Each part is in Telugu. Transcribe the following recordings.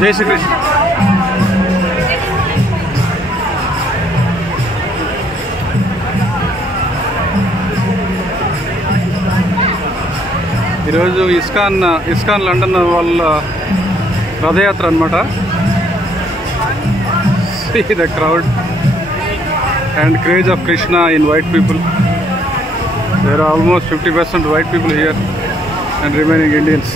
జై శ్రీకృష్ణ. ఈరోజు ఇస్కాన్ లండన్ వాళ్ళ రథయాత్ర అన్నమాట. See the crowd and craze of Krishna in white people. There are almost 50% white people here and remaining Indians.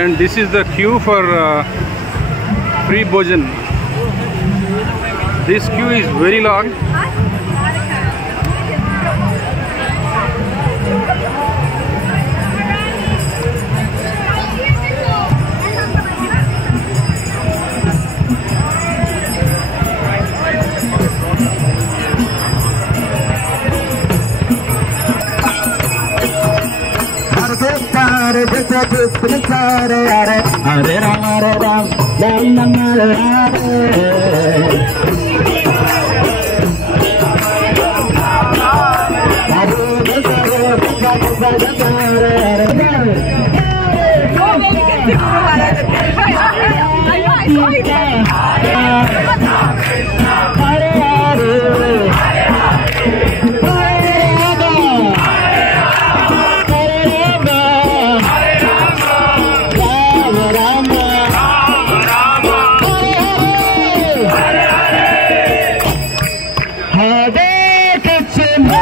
And this is the queue for free bhojan. This queue is very long. Hare Ram, Ram Ram, Hare Krishna.